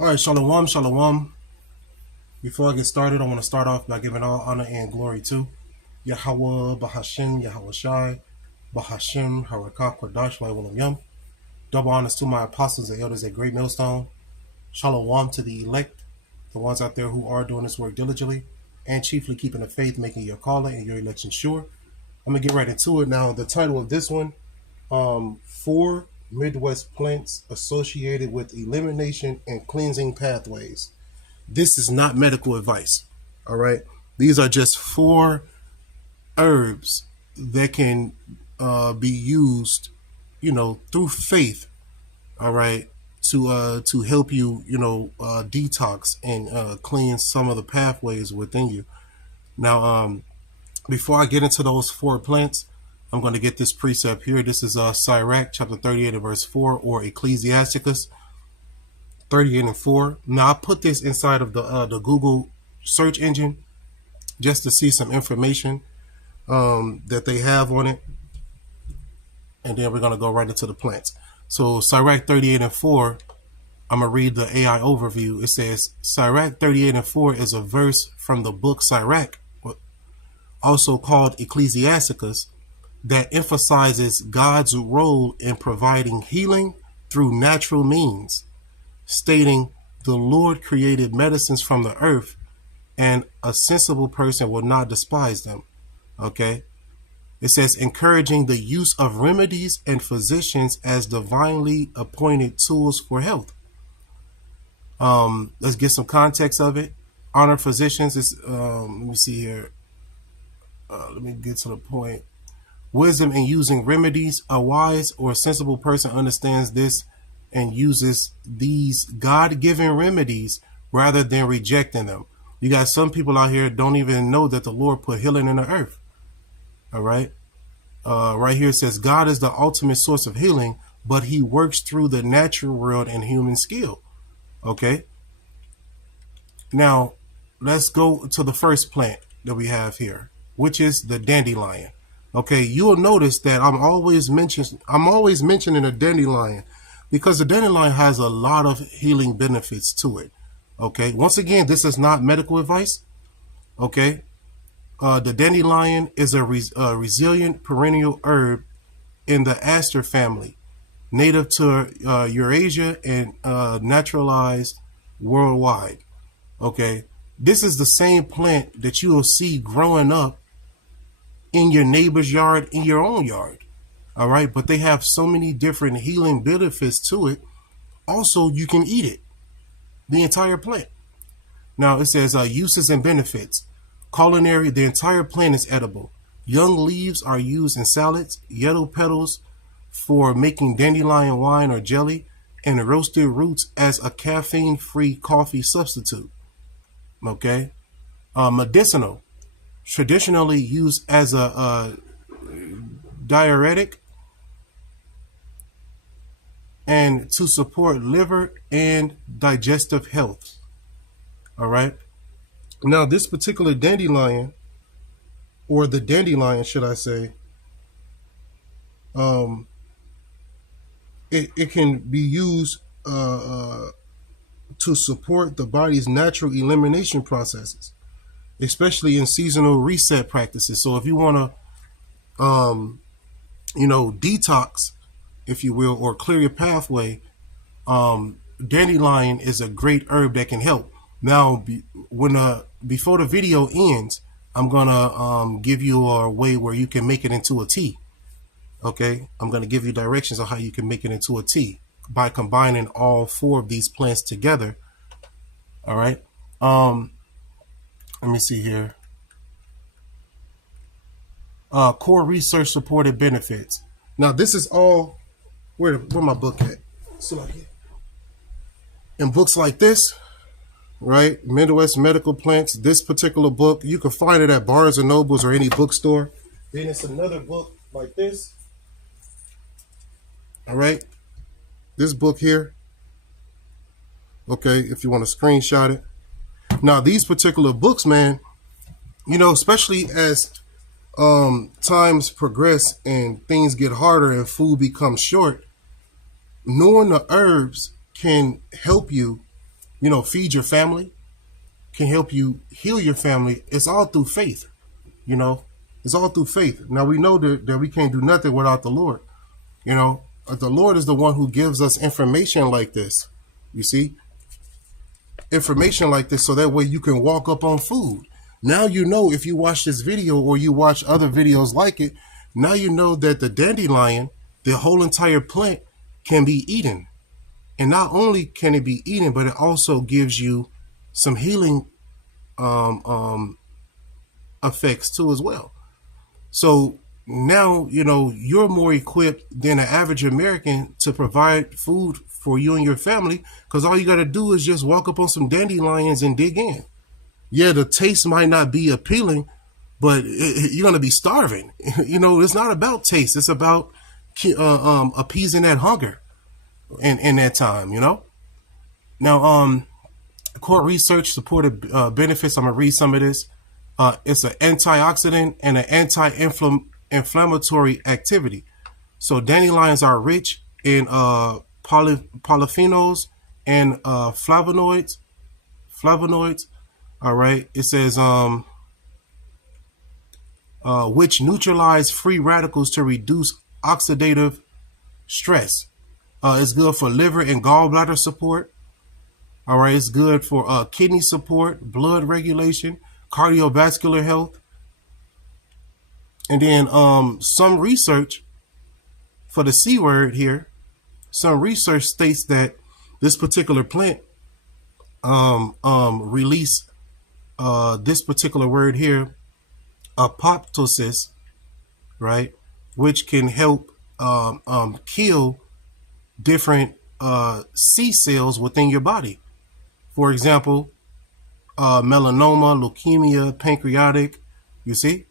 All right, shalom, shalom. Before I get started, I want to start off by giving all honor and glory to Yahweh, Bahashim, Yahweh Shai, Bahashim, Harakah, Kodash, Waiwalam Yum. Double honors to my apostles and elders at Great Millstone. Shalom to the elect, the ones out there who are doing this work diligently, and chiefly keeping the faith, making your calling and your election sure. I'm going to get right into it. Now, the title of this one, 4 Midwest plants associated with elimination and cleansing pathways. This is not medical advice. All right. These are just 4 herbs that can be used, through faith. All right. To help you, detox and cleanse some of the pathways within you. Now, before I get into those 4 plants, I'm going to get this precept here. This is Sirach chapter 38 and verse 4, or Ecclesiasticus 38 and 4. Now I put this inside of the Google search engine just to see some information that they have on it, and then we're going to go right into the plants. So Sirach 38 and 4, I'm going to read the AI overview. It says, Sirach 38 and 4 is a verse from the book Sirach, also called Ecclesiasticus, that emphasizes God's role in providing healing through natural means, stating, the Lord created medicines from the earth, and a sensible person will not despise them. Okay? It says, encouraging the use of remedies and physicians as divinely appointed tools for health. Let's get some context of it. Honor physicians is, let me see here. Let me get to the point. Wisdom in using remedies. A wise or sensible person understands this and uses these God-given remedies rather than rejecting them. You got some people out here don't even know that the Lord put healing in the earth. All right. Right here it says God is the ultimate source of healing, but he works through the natural world and human skill. Okay. Now let's go to the first plant that we have here, which is the dandelion. Okay, you will notice that I'm always mentioning a dandelion because the dandelion has a lot of healing benefits to it. Okay, once again, this is not medical advice. Okay, the dandelion is a resilient perennial herb in the aster family, native to Eurasia and naturalized worldwide. Okay, this is the same plant that you will see growing up in your neighbor's yard, in your own yard. All right. But they have so many different healing benefits to it. Also, you can eat it, the entire plant. Now it says uses and benefits. Culinary, the entire plant is edible. Young leaves are used in salads, yellow petals for making dandelion wine or jelly, and roasted roots as a caffeine-free coffee substitute. Okay. Medicinal. Traditionally used as a diuretic and to support liver and digestive health. All right. Now, this particular dandelion, or the dandelion, should I say, it can be used to support the body's natural elimination processes, especially in seasonal reset practices. So if you want to, detox, if you will, or clear your pathway, dandelion is a great herb that can help. Now, before the video ends, I'm going to give you a way where you can make it into a tea. Okay, I'm going to give you directions on how you can make it into a tea by combining all 4 of these plants together. All right. Let me see here. Core research supported benefits. Now this is all where my book at. So in books like this, right? Midwest Medical Plants. This particular book, you can find it at Barnes and Nobles or any bookstore. Then it's another book like this. All right. This book here. Okay, if you want to screenshot it. Now, these particular books, man, especially as times progress and things get harder and food becomes short, knowing the herbs can help you feed your family, can help you heal your family. It's all through faith. You know, it's all through faith. Now we know that we can't do nothing without the Lord. The Lord is the one who gives us information like this. You see, information like this so that way you can walk up on food. Now if you watch this video or you watch other videos like it, now you know that the dandelion, the whole entire plant, can be eaten. And not only can it be eaten, but it also gives you some healing effects too as well. So now, you're more equipped than an average American to provide food for you and your family, because all you got to do is just walk up on some dandelions and dig in. Yeah, the taste might not be appealing, but you're going to be starving. It's not about taste. It's about appeasing that hunger in that time, Now, court research supported benefits. I'm going to read some of this. It's an antioxidant and an anti-inflammatory activity. So dandelions are rich in polyphenols and flavonoids. All right. It says which neutralize free radicals to reduce oxidative stress. It's good for liver and gallbladder support. All right. It's good for kidney support, blood regulation, cardiovascular health. And then some research for the C word here, some research states that this particular plant release this particular word here, apoptosis, right, which can help kill different C cells within your body. For example, melanoma, leukemia, pancreatic. You see,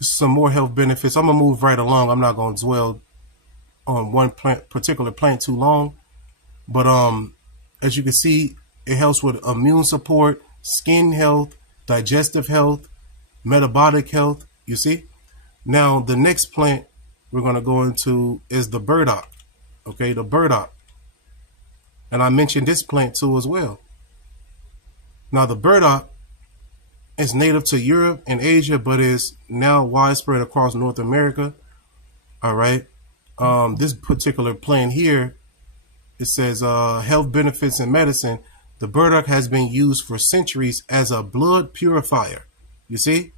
some more health benefits. I'm gonna move right along. I'm not gonna dwell on one particular plant too long, but as you can see, it helps with immune support, skin health, digestive health, metabolic health. You see. Now the next plant we're gonna go into is the burdock. Okay, the burdock, and I mentioned this plant too as well. Now the burdock is native to Europe and Asia, but is now widespread across North America. All right. This particular plant here, it says health benefits in medicine. The burdock has been used for centuries as a blood purifier, you see,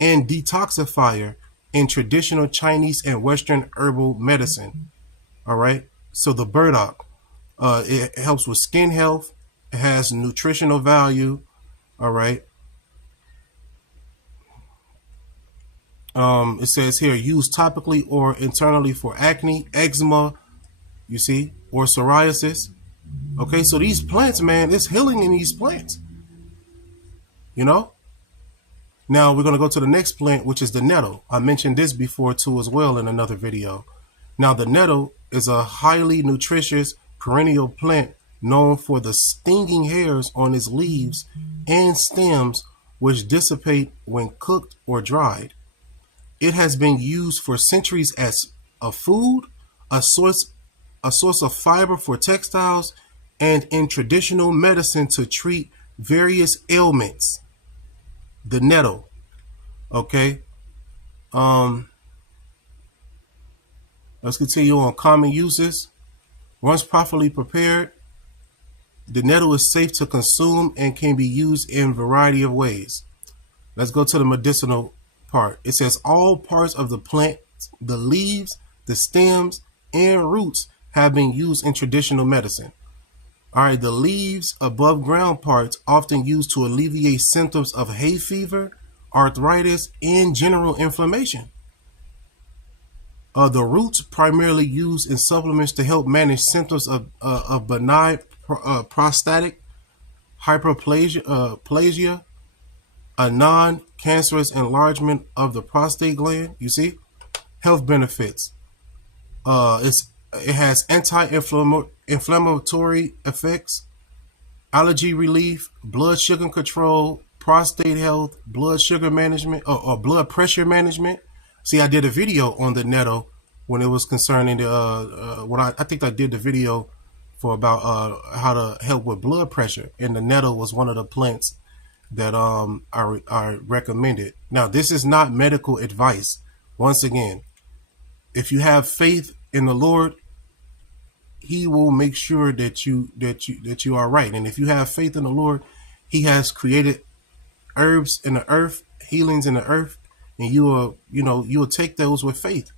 and detoxifier in traditional Chinese and Western herbal medicine. All right. So the burdock, it helps with skin health. It has nutritional value. All right. It says here, used topically or internally for acne, eczema, you see, or psoriasis. Okay, so these plants, man, there's healing in these plants. Now we're going to go to the next plant, which is the nettle. I mentioned this before too as well in another video. Now the nettle is a highly nutritious perennial plant known for the stinging hairs on its leaves and stems, which dissipate when cooked or dried. It has been used for centuries as a food, a source of fiber for textiles, and in traditional medicine to treat various ailments. The nettle. Okay. Let's continue on common uses. Once properly prepared, the nettle is safe to consume and can be used in a variety of ways. Let's go to the medicinal part. It says all parts of the plant, the leaves, the stems, and roots have been used in traditional medicine. All right, the leaves, above ground parts, often used to alleviate symptoms of hay fever, arthritis, and general inflammation. The roots, primarily used in supplements to help manage symptoms of benign prostatic hyperplasia, a non-cancerous enlargement of the prostate gland. You see, health benefits. It has anti-inflammatory effects, allergy relief, blood sugar control, prostate health, blood sugar management, or blood pressure management. See, I did a video on the nettle when it was concerning the I think I did the video for about how to help with blood pressure, and the nettle was one of the plants that I recommended. Now, this is not medical advice. Once again, if you have faith in the Lord, He will make sure that you are right. And if you have faith in the Lord, He has created herbs in the earth, healings in the earth, and you will take those with faith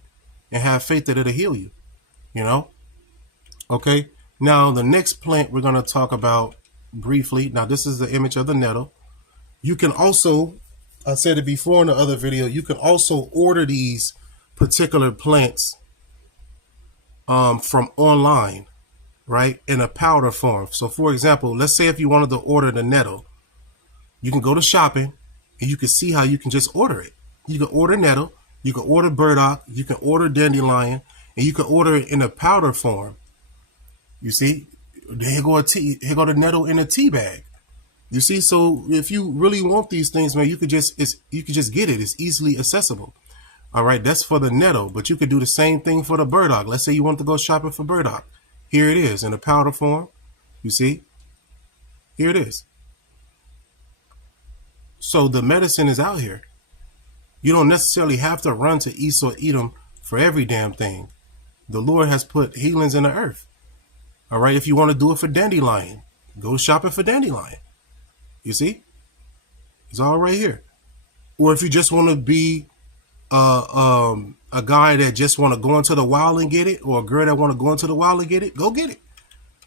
and have faith that it'll heal you. You know. Okay. Now the next plant we're gonna talk about briefly. Now this is the image of the nettle. You can also, I said it before in the other video, you can also order these particular plants from online, right, in a powder form. So for example, let's say if you wanted to order the nettle, you can go to shopping and you can see how you can just order it. You can order nettle, you can order burdock, you can order dandelion, and you can order it in a powder form. You see, here go the nettle in a tea bag. You see, so if you really want these things, man, you could just get it. It's easily accessible. All right, that's for the nettle, but you could do the same thing for the burdock. Let's say you want to go shopping for burdock. Here it is in a powder form. You see, here it is. So the medicine is out here. You don't necessarily have to run to East or Edom for every damn thing. The Lord has put healings in the earth. All right, if you want to do it for dandelion, go shopping for dandelion. You see, it's all right here. Or if you just want to be a guy that just want to go into the wild and get it, or a girl that want to go into the wild and get it, go get it.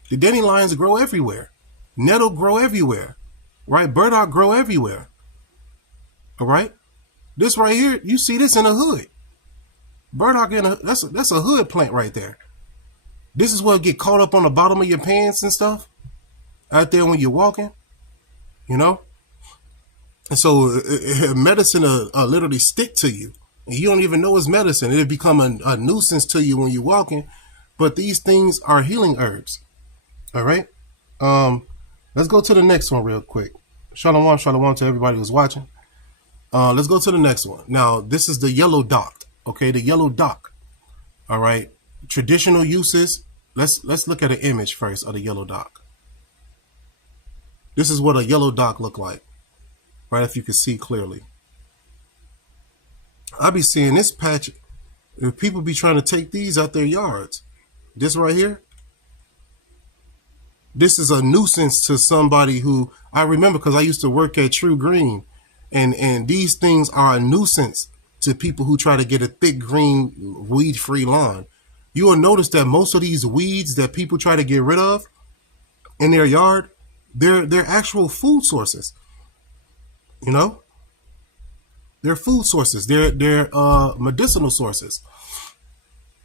The dandelions grow everywhere. Nettle grow everywhere, right? Burdock grow everywhere. All right, this right here, you see this in a hood. Burdock that's a hood plant right there. This is what get caught up on the bottom of your pants and stuff out there when you're walking, you know. And so medicine will literally stick to you, and you don't even know it's medicine. It'll become a nuisance to you when you're walking. But these things are healing herbs. All right. Let's go to the next one real quick. Shalom, shalom to everybody who's watching. Let's go to the next one. Now, this is the yellow dock. Okay, the yellow dock. All right. Traditional uses. Let's look at an image first of the yellow dock. This is what a yellow dock look like, right? If you can see clearly. I be seeing this patch. If people be trying to take these out their yards. This right here. This is a nuisance to somebody who I remember because I used to work at True Green, and these things are a nuisance to people who try to get a thick green weed-free lawn. You will notice that most of these weeds that people try to get rid of in their yard, they're actual food sources. You know, they're food sources. They're medicinal sources.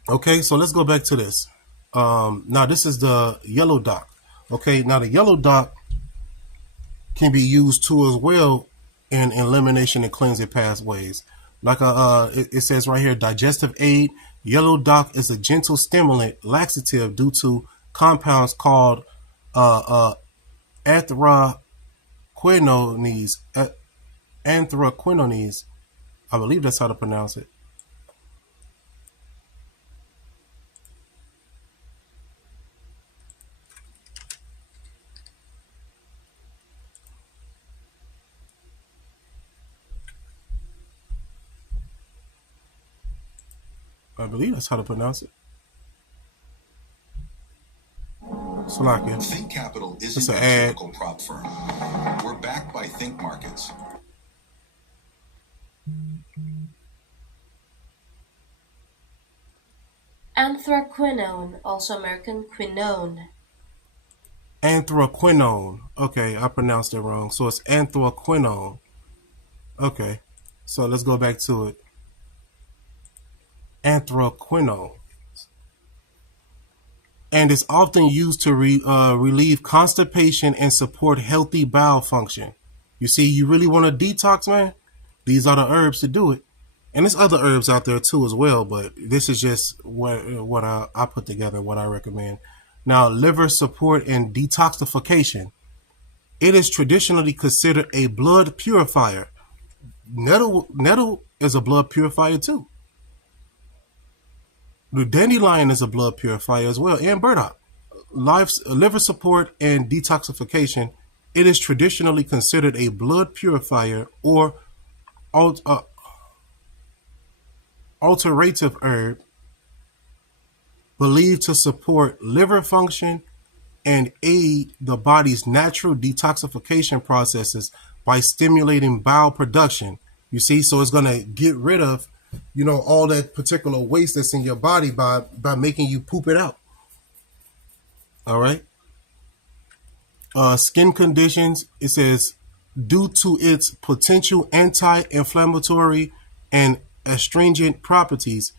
Okay, so let's go back to this. Now this is the yellow dock. Okay, now the yellow dock can be used too as well in elimination and cleansing pathways. Like it says right here, digestive aid. Yellow dock is a gentle stimulant laxative due to compounds called anthraquinones. Anthraquinones. I believe that's how to pronounce it. I believe that's how to pronounce it. Slovakia. Think Capital isn't a typical prop firm. We're backed by Think Markets. Anthraquinone, also American quinone. Anthraquinone. Okay, I pronounced it wrong. So it's anthraquinone. Okay, so let's go back to it. Anthraquinone. And it's often used to relieve constipation and support healthy bowel function. You see, you really want to detox, man? These are the herbs to do it. And there's other herbs out there too as well, but this is just what I put together, what I recommend. Now, liver support and detoxification. It is traditionally considered a blood purifier. Nettle is a blood purifier too. The dandelion is a blood purifier as well, and burdock. liver support and detoxification. It is traditionally considered a blood purifier or alterative herb believed to support liver function and aid the body's natural detoxification processes by stimulating bile production. You see, so it's going to get rid of, all that particular waste that's in your body by making you poop it out. All right. Skin conditions, it says, due to its potential anti-inflammatory and astringent properties,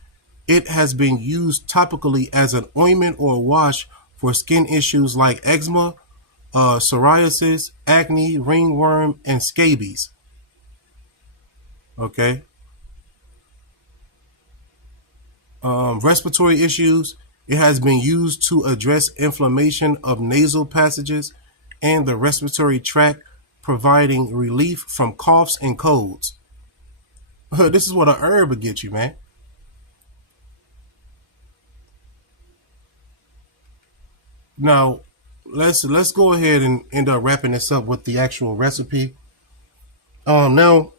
it has been used topically as an ointment or a wash for skin issues like eczema, psoriasis, acne, ringworm, and scabies. Okay. Respiratory issues, it has been used to address inflammation of nasal passages and the respiratory tract, providing relief from coughs and colds. This is what a herb will get you, man. Now, let's go ahead and end up wrapping this up with the actual recipe. Now,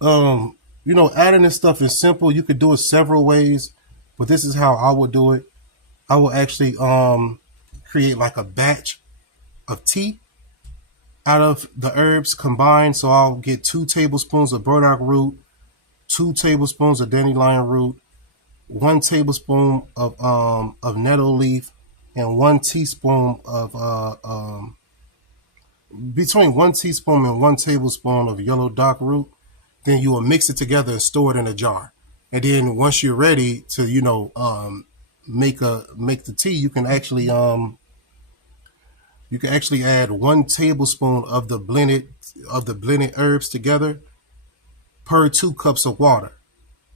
adding this stuff is simple. You could do it several ways, but this is how I would do it. I will actually create like a batch of tea out of the herbs combined. So I'll get 2 tablespoons of burdock root, 2 tablespoons of dandelion root, 1 tablespoon of nettle leaf, and 1 teaspoon of between 1 teaspoon and 1 tablespoon of yellow dock root. Then you will mix it together and store it in a jar. And then once you're ready to make the tea, you can actually add 1 tablespoon of the blended herbs together per 2 cups of water.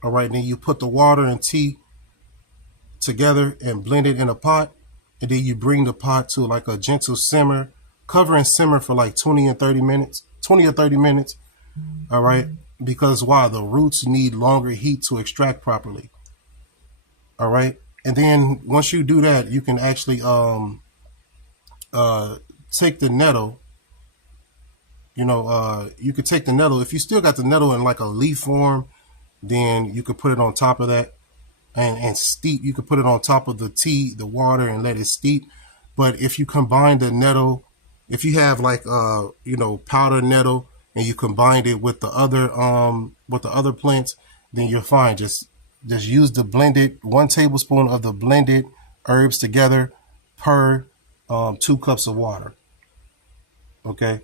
All right, then you put the water and tea together and blend it in a pot, and then you bring the pot to like a gentle simmer, cover and simmer for like 20 or 30 minutes. All right, because why? The roots need longer heat to extract properly. All right, and then once you do that, you can actually take the nettle. You could take the nettle. If you still got the nettle in like a leaf form, then you could put it on top of that and steep. You could put it on top of the tea, the water, and let it steep. But if you combine the nettle, if you have like powdered nettle and you combine it with the other plants, then you're fine. Just use the blended 1 tablespoon of the blended herbs together per 2 cups of water. Okay,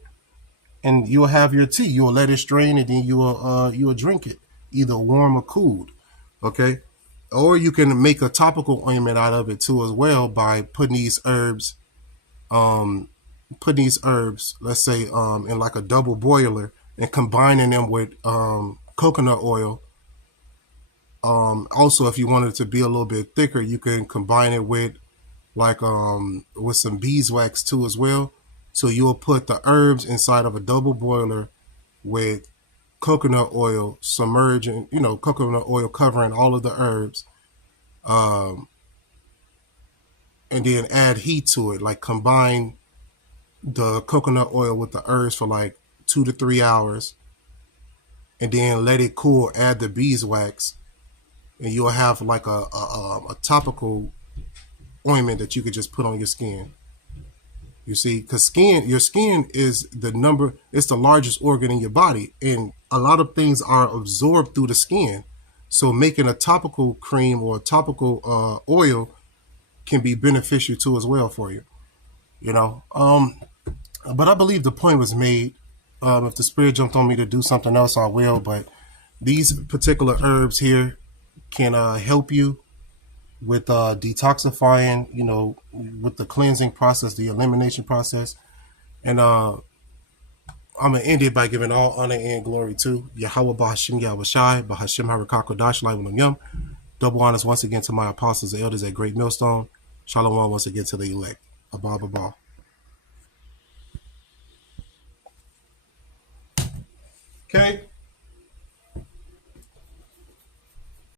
and you'll have your tea. You'll let it strain, and then you'll drink it, either warm or cooled. Okay, or you can make a topical ointment out of it too as well by putting these herbs, let's say in like a double boiler and combining them with coconut oil. Also, if you wanted it to be a little bit thicker, you can combine it with with some beeswax too as well. So you'll put the herbs inside of a double boiler with coconut oil submerging, coconut oil covering all of the herbs, and then add heat to it. Like combine the coconut oil with the herbs for like 2 to 3 hours, and then let it cool. Add the beeswax, and you'll have like a topical ointment that you could just put on your skin. You see, because your skin is it's the largest organ in your body, and a lot of things are absorbed through the skin. So making a topical cream or a topical oil can be beneficial too as well for you. But I believe the point was made. If the spirit jumped on me to do something else, I will. But these particular herbs here can help you with detoxifying, with the cleansing process, the elimination process. And I'm going to end it by giving all honor and glory to Yahweh Bahashim Yahweh Shai, Bahashim Harakakodash Lai Yum. Double honors once again to my apostles and elders at Great Millstone. Shalom once again to the elect. Abba, Abba. Okay.